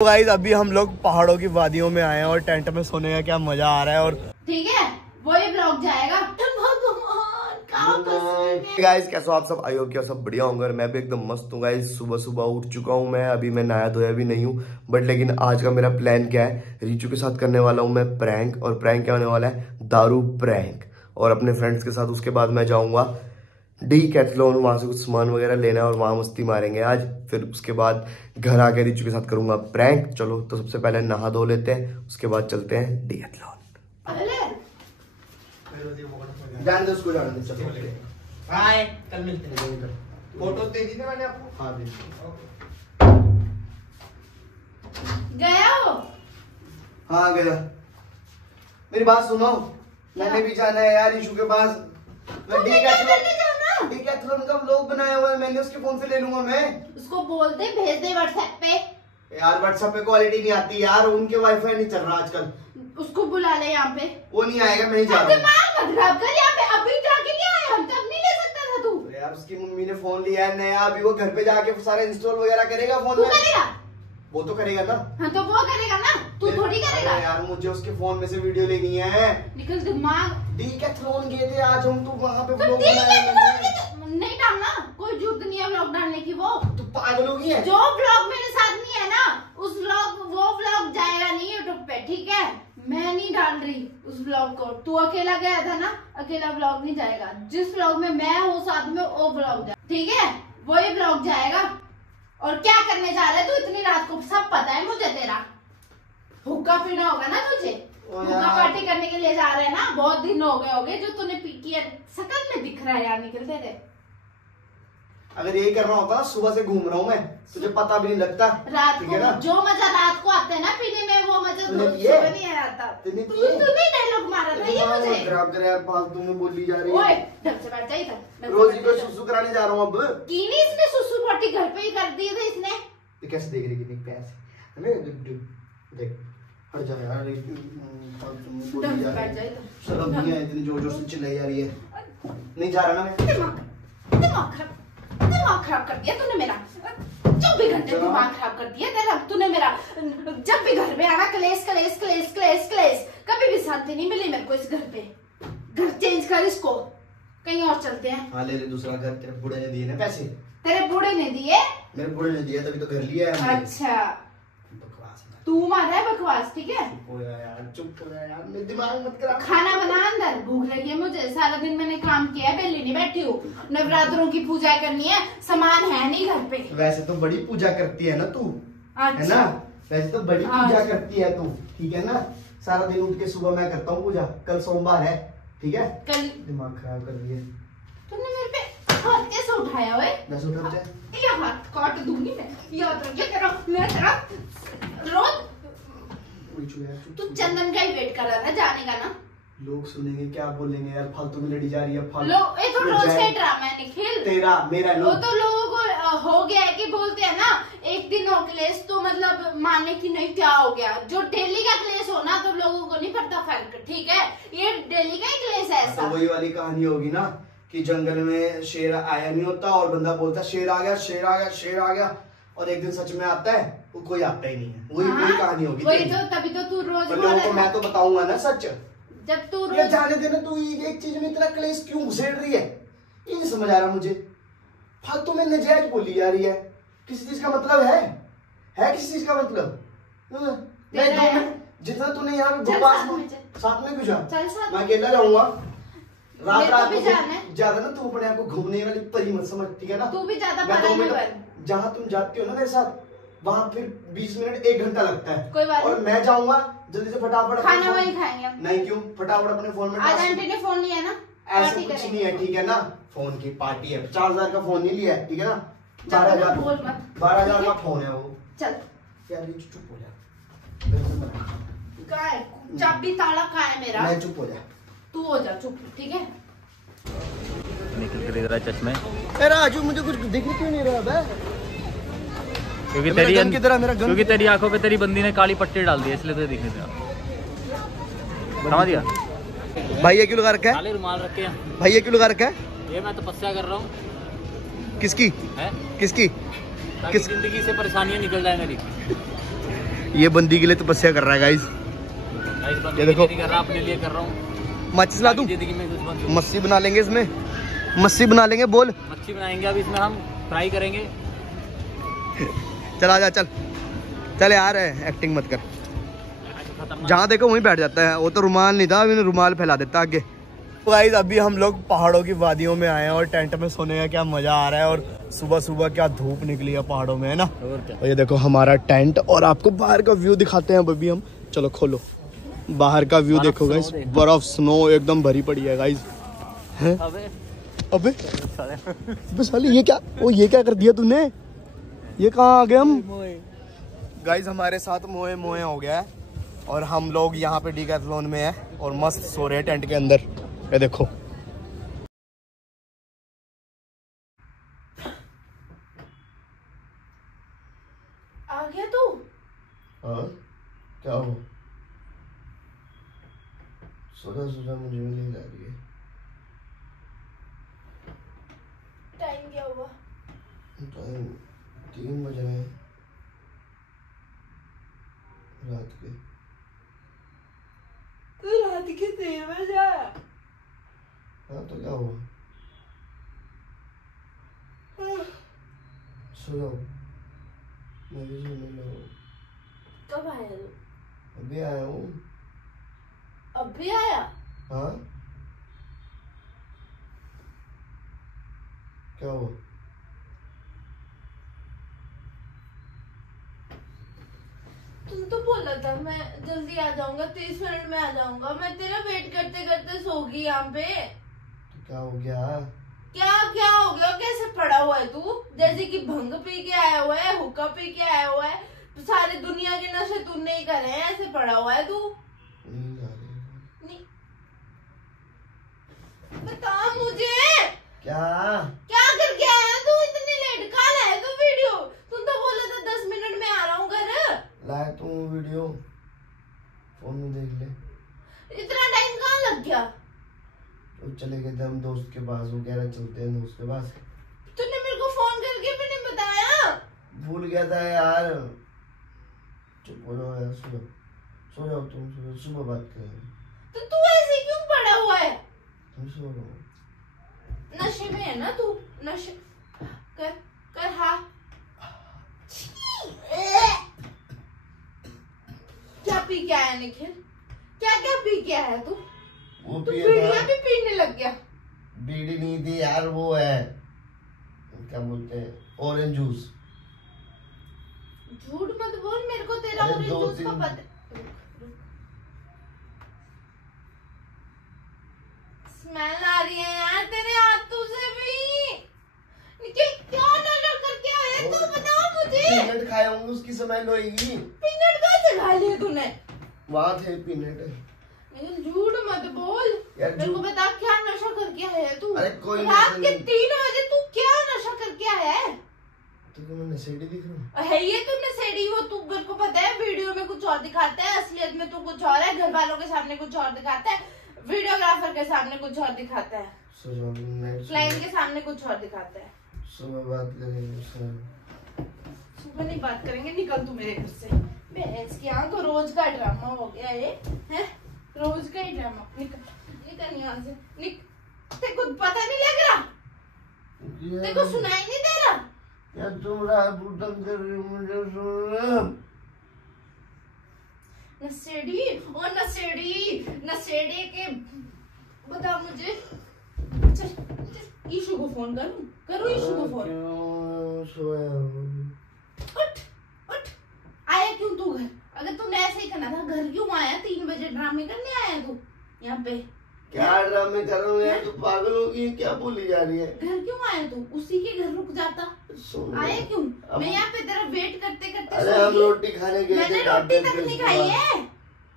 तो गाइस अभी हम लोग पहाड़ों की वादियों में आए हैं और टेंट में सोने का क्या मजा आ रहा है। और ठीक है वही ब्लॉग जाएगा। गाइस कैसे हो आप सब? आई होप कि सब बढ़िया होंगे और मैं भी एकदम मस्त हूँ। गाइस सुबह सुबह उठ चुका हूँ मैं, अभी मैं नहाया धोया भी नहीं हूँ बट लेकिन आज का मेरा प्लान क्या है, रीचू के साथ करने वाला हूँ मैं प्रैंक। और प्रैंक क्या होने वाला है, दारू प्रैंक, और अपने फ्रेंड्स के साथ। उसके बाद मैं जाऊँगा डीकैथलॉन, वहां से कुछ सामान वगैरह लेना है और वहां मस्ती मारेंगे आज। फिर उसके बाद घर आके रीचू के साथ करूंगा प्रैंक। चलो तो सबसे पहले नहा धो लेते हैं, उसके बाद चलते हैं डीकैथलॉन। जान दो उसको, जान दो। चलो बाय, कल मिलते हैं। फोटो दे दी ना मैंने आपको? हाँ दे। गया हो? हाँ गया। मेरी बात सुनो, मैंने भी जाना है यार रीचू के पास। डीकैथलॉन का व्लॉग बनाया हुआ है मैंने, उसके फोन से ले लूंगा मैं। उसको बोल दे भेज दे व्हाट्सएप पे। यार व्हाट्सएप पे क्वालिटी नहीं आती यार, उनके वाईफाई नहीं चल रहा आजकल। उसको बुला ले यहाँ पे। वो नहीं आएगा, मैं ही जा रहा हूँ। दिमाग मत खराब कर, यहाँ पे अभी जाके नहीं आया, हम तब नहीं ले सकता था तू। यार उसकी मम्मी ने फोन लिया है नया, अभी वो घर पे जाके सारा इंस्टॉल वगैरह करेगा फोन में। करेगा? वो तो करेगा ना। हाँ तो वो करेगा ना, तू थोड़ी करेगा। यार मुझे उसके फोन में से वीडियो लेनी है। निकल दिमाग। डीकैथलॉन गए थे आज हम, तो वहाँ पे तो व्लॉग बनाया नहीं डालना, कोई जरूरत नहीं है व्लॉग डालने की। वो तू पागल हो गई है? जो व्लॉग मेरे साथ नहीं है ना, उस वो व्लॉग जाएगा नहीं यूट्यूब पे, ठीक है? मैं नहीं डाल रही उस व्लॉग को। तू अकेला गया था ना, अकेला व्लॉग नहीं जाएगा। जिस व्लॉग में मैं हूँ साथ में, वो व्लॉग जाए, ठीक है? वही व्लॉग जाएगा। और क्या करने जा रहा है तू इतनी रात को? सब पता है मुझे तेरा। हुक्का पीना होगा ना तुझे, हुक्का पार्टी करने के लिए जा रहे हैं ना। बहुत दिन हो गए होंगे जो तूने पी की है, शकल में दिख रहा है यार, निकलते थे। अगर यही करना होता, सुबह से घूम रहा हूँ मैं, तुझे पता भी नहीं लगता। रात को जो मजा रात को आता है ना पीने में, वो मजा सुबह नहीं आता। तूने डायलॉग मारा था ये मुझे। खराब करे यार, फालतू में बोली जा रही है। ओए ढंग से बैठ जा इधर। रोजी को सुसु कराने जा रहा हूँ अब। की नहीं इसने सुसु पोटी घर पे ही कर दी थी इसने। ये कैसे देख रही है पैसे? देख हट जा यार, ढंग से बैठ जा इधर। शर्म नहीं है, इतनी जोर जोर से चिल्लाई जा रही है। नहीं जा रहा ना मैं। दिमाग खराब कर दिया तूने मेरा। 24 घंटे दिमाग खराब कर दिया तेरा तूने मेरा। जब भी घर पे आना क्लेश क्लेश क्लेश क्लेश क्लेश, कभी भी शांति नहीं मिली मेरे को इस घर पे। घर चेंज कर इसको, कहीं और चलते हैं। हाँ ले ले दूसरा घर, तेरे बूढ़े ने दिए ना पैसे। तेरे बूढ़े ने दिए? मेरे बूढ़े ने दिया तभी तो घर लिया है। अच्छा तू मार रहा है बकवास, ठीक है? चुप हो यार, चुप हो यार, मेरे दिमाग मत खराब। खाना बना अंदर, भूख लगी है मुझे। सारा दिन मैंने काम किया है, बेली नहीं बैठी हूँ। नवरात्रों की पूजा करनी है, सामान है नहीं घर पे। वैसे तो बड़ी पूजा करती है ना तू, अच्छा। है ना? वैसे तो बड़ी पूजा करती है तू, ठीक है ना? सारा दिन उठ के सुबह मैं करता हूँ पूजा। कल सोमवार है, ठीक है? कल दिमाग खराब कर दिया तुमने मेरे पे हाथ कैसे उठाया? ओए बस उठा दे। ये हाथ काट दूंगी मैं, याद रखिए। तेरा मैं तेरा रोज तू चंदन का ही वेट कर रहा था जाने का ना। लोग सुनेंगे क्या बोलेंगे यार, फालतू में लड़ी जा रही है फालतू। लोग ये तो रोज का ड्रामा है निखिल। तेरा मेरा वो तो लोगों को हो गया है कि बोलते हैं ना, एक दिन हो क्लेश तो मतलब माने कि नहीं क्या हो गया। जो डेली का क्लेश हो ना, तो लोगों को नहीं पड़ता फर्क, ठीक है? ये डेली का ही क्लेश है ऐसा। तो वही वाली कहानी होगी ना कि जंगल में शेर आया नहीं होता और बंदा बोलता शेर आ गया, शेर आ गया, शेर आ गया, और एक दिन सच में आता है वो कोई आता ही नहीं है। वही कहानी होगी। वही तो, तभी तो तू रोज लोगों को मैं तो बताऊंगा ना सच। जब तू रोज जाने देना, तू एक चीज में इतना क्लेश क्यों घुसेड़ रही है, ये नहीं समझ आ रहा मुझे। फालतू में नजायज बोली जा रही है। किसी चीज का मतलब है किसी चीज का मतलब? जितना तूने यहाँ साथ में कुछ, मैं अकेला जाऊंगा। रात को ज्यादा ना तू अपने आप को घूमने वाली परी मत समझ, ठीक है ना? तू भी ज्यादा जहाँ तुम जाती हो ना मेरे साथ, वहाँ फिर 20 मिनट 1 घंटा लगता है। कोई बात और मैं जाऊंगा जल्दी से फटाफट। खाना वही खाएंगे। नहीं क्यों? फटाफट अपने फोन में। आज आंटी ने फोन लिया ना, ऐसा कुछ नहीं है, ठीक है ना? फोन की पार्टी है, 50,000 का फोन नहीं लिया है, ठीक है ना? 12,000 का फोन है वो। चल यार चुप हो जा। चाबी ताला कहाँ है मेरा? मैं चुप हो जा। तू हो जा चुप, ठीक है? निकल कर इधर चश्मे। राजू मुझे कुछ दिख क्यों नहीं रहा है? क्योंकि तेरी आंखों पे तेरी बंदी ने काली पट्टी डाल दी, इसलिए तो दिख नहीं रहा। समझ गया? भाई ये क्यों लगा रखा है? काले रुमाल रखे हैं। भाई ये क्यों लगा रखा है? ये मैं तपस्या कर रहा हूँ। किसकी? है किसकी? ताकि जिंदगी से परेशानियां निकल जाए मेरी। ये बंदी के लिए तपस्या कर रहा है गाइस। ये देखो अपने लिए कर रहा हूँ। माचिस ला दूं? मच्छी बना लेंगे इसमें, मच्छी बना लेंगे। बोल मच्छी बनाएंगे अभी इसमें, हम फ्राई करेंगे। चल आजा, चल चल यार, एक्टिंग मत कर। जहाँ देखो वहीं बैठ जाता है। वो तो रुमाल नहीं था, अभी रुमाल फैला देता आगे। तो गाइस अभी हम लोग पहाड़ों की वादियों में आए हैं और टेंट में सोने का क्या मजा आ रहा है। और सुबह सुबह क्या धूप निकली है पहाड़ों में, है ना। और क्या। और ये देखो हमारा टेंट, और आपको बाहर का व्यू दिखाते हैं अभी हम। चलो खोलो, बाहर का व्यू देखो गाइस। बर्फ स्नो एकदम भरी पड़ी है गाइस। अबे साली ये क्या, वो ये क्या कर दिया तूने? ये कहाँ आ गए हम? गाइस हमारे साथ मोए मोए हो गया है और हम लोग यहाँ पे डीकैथलॉन में है और मस्त सो रहे हैं टेंट के अंदर। ये देखो आ गया तू? हाँ क्या हो? सोचा मुझे नहीं आ रही है। टाइम क्या हुआ? टाइम 3 बज रहे हैं रात के। तू रात के 3 बजे आया? हाँ तो क्या हुआ? सो जाओ, मैं भी सोने लगा। कब आया तू? अभी आया हूँ। अभी आया? हाँ क्या हुआ? तुम तो बोला था मैं जल्दी आ जाऊंगा, 30 मिनट में आ जाऊंगा। मैं तेरा वेट करते करते सो गई यहाँ पे। तो क्या हो गया? क्या क्या हो गया? कैसे पड़ा हुआ है तू? जैसे कि भंग पी के आया हुआ है, हुक्का पी के आया हुआ है, तो सारी दुनिया के नशे तूने ही करे हैं। ऐसे पड़ा हुआ है तू। नहीं बता मुझे, क्या क्या करके आया तू इतनी लेट? कहाँ लाया तू वीडियो? तुम तो बोला था 10 मिनट में आ रहा हूँ घर। लाया तू वीडियो, फोन में देख ले। इतना टाइम कहाँ लग गया? तो चले गए थे हम दोस्त के पास, वो कह रहे चलते हैं दोस्त के पास। तूने मेरे को फोन करके भी नहीं बताया। भूल गया था यार। चुप हो जाओ यार, सो जाओ तुम, सुबह बात करेंगे। तो तू ऐसे क्यों पड़ा हुआ है? तुम सो जाओ। नशे में है ना तू? नशे कर कर। हाँ क्या पी के आया निखिल? क्या क्या पी के आया तू? वो तू बीड़ियां भी पीने लग गया? बीड़ी नहीं थी यार, वो है क्या बोलते हैं, ऑरेंज जूस। झूठ मत बोल मेरे को, तेरा ऑरेंज जूस का पता। स्मेल आ रही है यार तेरे हाथों से भी। निखिल क्यों नशा करके आया तू? बताओ मुझे। पीनट खाया हूँ, उसकी स्मेल होएगी। पीनट कहाँ से खा लिए तूने? वहाँ थे पीनट। झूठ मत बोल मेरे को, बता क्या नशा करके आया तू? अरे कोई रात के 3 बजे तू क्या नशा करके आया है? तो मैं नशेड़ी दिख रहा हूँ? है ये तू नशेड़ी? वो तू मेरे को पता है वीडियो में कुछ और दिखाता है, असलियत में तू कुछ और है। घर वालों के सामने कुछ और दिखाता है, वीडियोग्राफर के सामने कुछ और दिखाता है, क्लाइंट के सामने कुछ और दिखाता है। सुबह बात करेंगे। सुबह नहीं बात करेंगे, निकल तू मेरे घर से। भैंस की आंख, रोज का ड्रामा हो गया ये है, रोज का ही ड्रामा। निकल यहाँ से, तेरे को पता नहीं लग रहा? तेरे को सुनाई नहीं दे रहा? क्या तुम रात उठन कर रही हो? मुझे सुन। नशेड़ी और नशेड़ी के बता मुझे। चल ईशु को फोन करूँ ईशु को फोन। उठ आया क्यों तू घर? अगर तुमने ऐसे ही करना था घर क्यों आया? 3 बजे ड्रामे करने आया तू यहाँ पे? क्या ड्रामे कर रहा हूँ यार, तू पागल होगी क्या? बोली जा रही है। घर क्यों आया तू? उसी के घर रुक जाता। आया क्यों? मैं यहाँ पे तेरा वेट करते करते। अरे हम रोटी खाने गए थे, मैंने रोटी तक नहीं खाई है।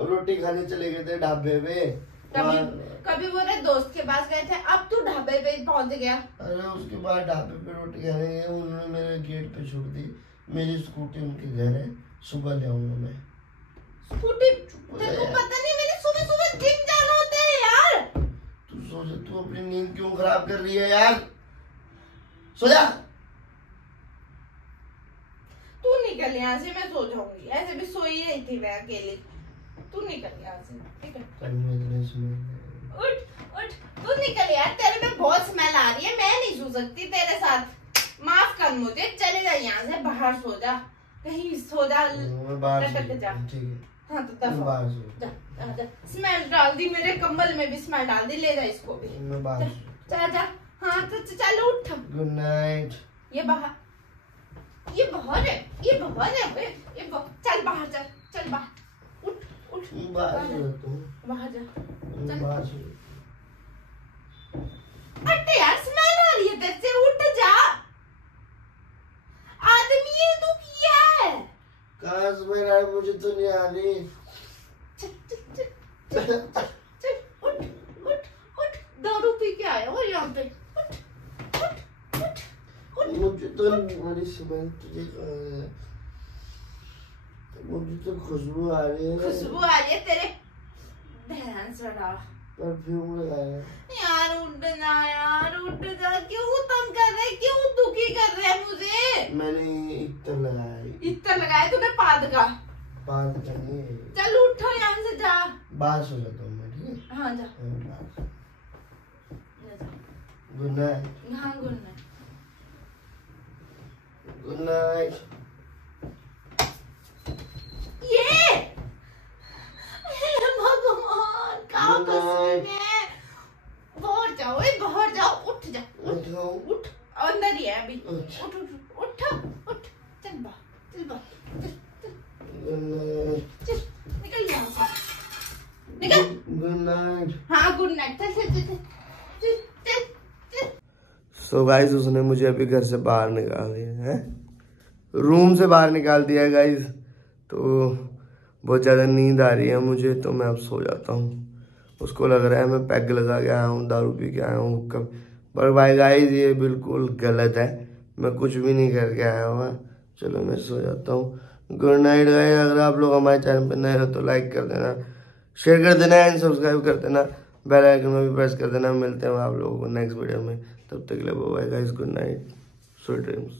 रोटी खाने चले गए थे ढाबे पे। कभी वो दोस्त के पास गए थे, अब तू ढाबे पे पहुंच गया। अरे उसके बाद ढाबे पे रोटी खाने गए, उन्होंने मेरे गेट पे छोड़ दी। मेरी स्कूटी उनके घर है, सुबह ले आऊंगा मैं। स्कूटी? तेरे को पता नहीं मैंने सुबह सुबह जिम जाना होता है यार। तू सो जा, तू अपनी नींद क्यों खराब कर रही है यार? सो जा। तू निकल यहाँ से, मैं सो जाऊंगी। ऐसे भी सोई रही थी मैं अकेली। तू निकल यहाँ से, ठीक है? उठ उठ, तू निकल यार, तेरे में बहुत स्मेल आ रही है, मैं नहीं सो सकती तेरे साथ। माफ कर मुझे, चले जा यहाँ से, बाहर सो जा, कहीं सो जा, लटक जा। ठीक है। हाँ तो दफा जा, जा। स्मेल डाल दी मेरे कंबल में भी, स्मेल डाल दी, ले जा इसको भी। चल जा। हाँ तो चल उठ। Good night. ये बाहर है, ये बाहर है, चल बाहर, चल बाहर, उठ उठ, बाहर जा, चल। अरे यार स्मेल आ रही है तेरे से, उठ जा। आदमी है तू, क्या है? कहाँ स्मेल आ रही, मुझे तो नहीं आ रही। चल उठ उठ उठ, दारू पी के आया हो यहाँ पे, मुझे तो बड़ी स्मेल, मुझे तो खुशबू आ रही है। खुशबू आ रही है तेरे बहन से डाल परफ्यूम लगाया। यार उठ जा, यार उठ जा, क्यों तंग कर रहे, क्यों दुखी कर रहे हैं मुझे? मैंने इत्र लगाया। इत्र लगाया तूने पाद का? पाद का नहीं। चल उठो यहाँ से, जा बाहर सो जाता हूँ मैं, ठीक है? हाँ जा। Good night. हाँ गुड नाइट। Good night. ये भगवान का कसम है। बाहर जाओ, बाहर जाओ, उठ जा, उठ, अंदर ही है अभी। उठ उठ उठ उठ, चल बाहर, चल बाहर, चल निकल यहाँ से, निकल। Good night. हाँ गुड नाइट, चल चल चल चल चल। सो गाइस उसने मुझे अभी घर से बाहर निकाल दिया है, रूम से बाहर निकाल दिया है गाइस। तो बहुत ज़्यादा नींद आ रही है मुझे, तो मैं अब सो जाता हूँ। उसको लग रहा है मैं पैग लगा के आया हूँ, दारू पी के आया हूँ कब, पर भाई गाइस ये बिल्कुल गलत है, मैं कुछ भी नहीं करके आया हुआ। चलो मैं सो जाता हूँ। Good night guys. अगर आप लोग हमारे चैनल पर नए हो तो लाइक कर देना, शेयर कर देना एंड सब्सक्राइब कर देना, बेल आइकन में भी प्रेस कर देना। मिलते हैं आप लोगों को नेक्स्ट वीडियो में, तब तक के लिए bye guys, good night, sweet dreams.